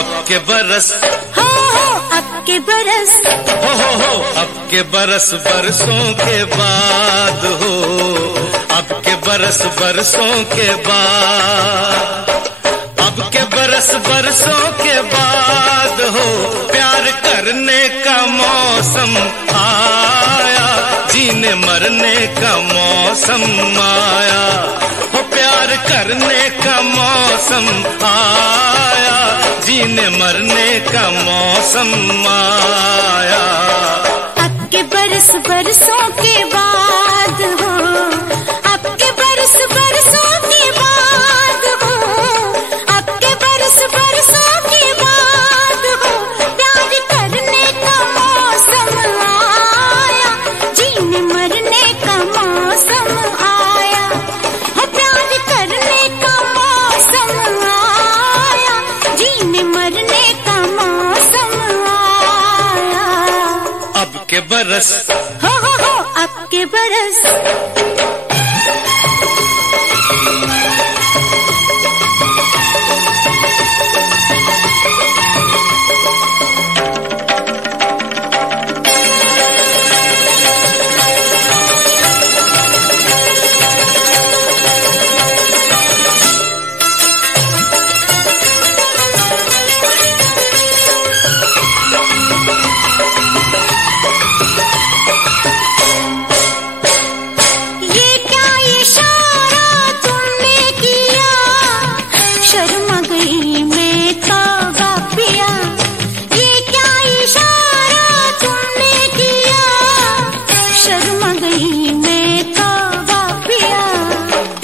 अब के बरस, हो अब के बरस, हो अब के बरस बरसों के बाद हो, अब के बरस बरसों के बाद, अब के बरस बरसों के बाद हो, प्यार करने का मौसम आया, जीने मरने का मौसम आया, हो प्यार करने का मौसम आया, जीने मरने का मौसम आया। अब के बरस बरसों के बाद हो, अब के बरस बरसों के बाद हो, अब के बरस बरसों के बाद हो, प्यार करने का मौसम आया, जीने मरने का मौसम आया, हो प्यार करने का मौसम आया, जीने मरने का मौसम आया। अब के बरस, हो अब के बरस,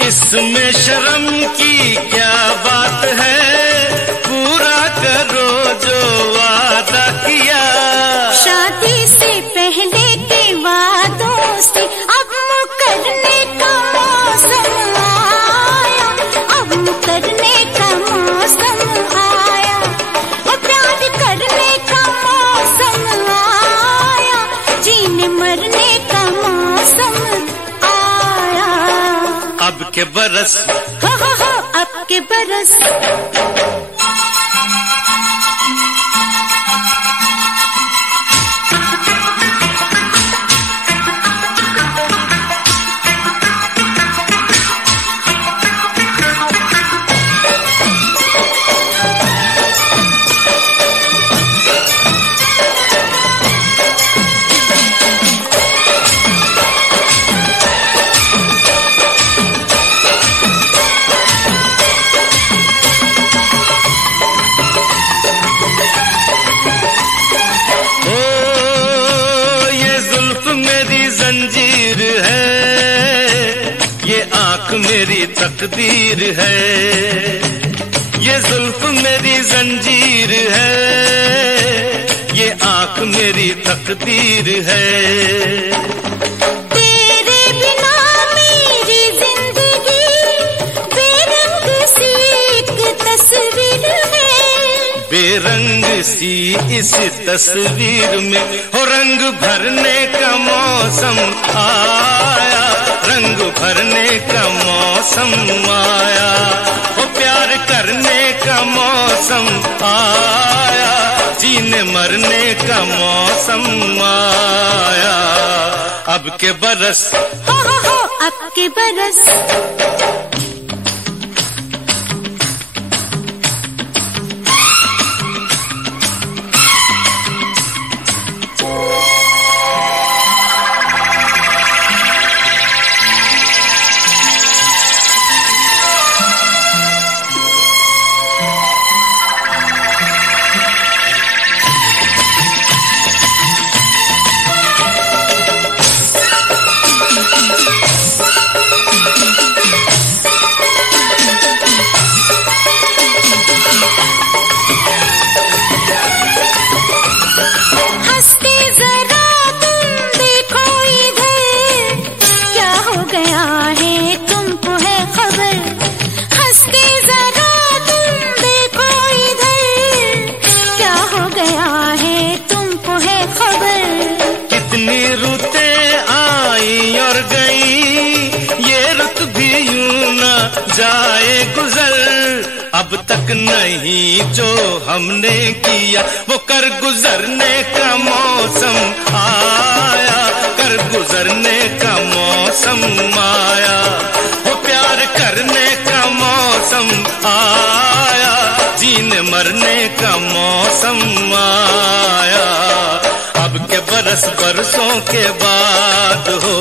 इसमें शर्म की क्या बात है, पूरा करो जो वादा किया। शादी से पहले के वादों से अब मुकरने का मौसम आया, अब मुकरने का मौसम आया, और प्यार करने का मौसम आया, जीने मरने का मौसम आया। अब के बरस, हो अब के बरस, जंजीर है, ये आंख मेरी तकदीर है, ये जुल्फ मेरी जंजीर है, ये आंख मेरी तकदीर है। तेरे बिना मेरी जिंदगी बेरंग सी एक तस्वीर है, बेरंग सी इस तस्वीर में हो रंग भरने का मौसम आया, रंग भरने का मौसम आया, हो प्यार करने का मौसम आया, जीने मरने का मौसम आया। अब के बरस, हो अब के बरस, तक नहीं जो हमने किया वो कर गुजरने का मौसम आया, कर गुजरने का मौसम आया, वो प्यार करने का मौसम आया, जीने मरने का मौसम आया। अब के बरस बरसों के बाद हो,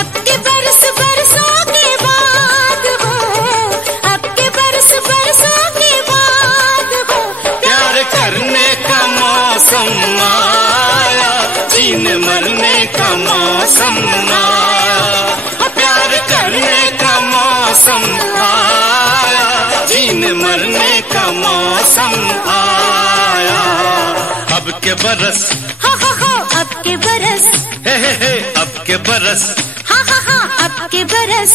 अब के बरस बरसों के बाद हो, अब के बरस बरसों के बाद हो, प्यार करने का मौसम आया, जीने मरने का मौसम आया, प्यार करने का मौसम आया, जीने मरने का मौसम आया। अब के बरस अब के बरस, हे अब के बरस, हाँ अब के बरस।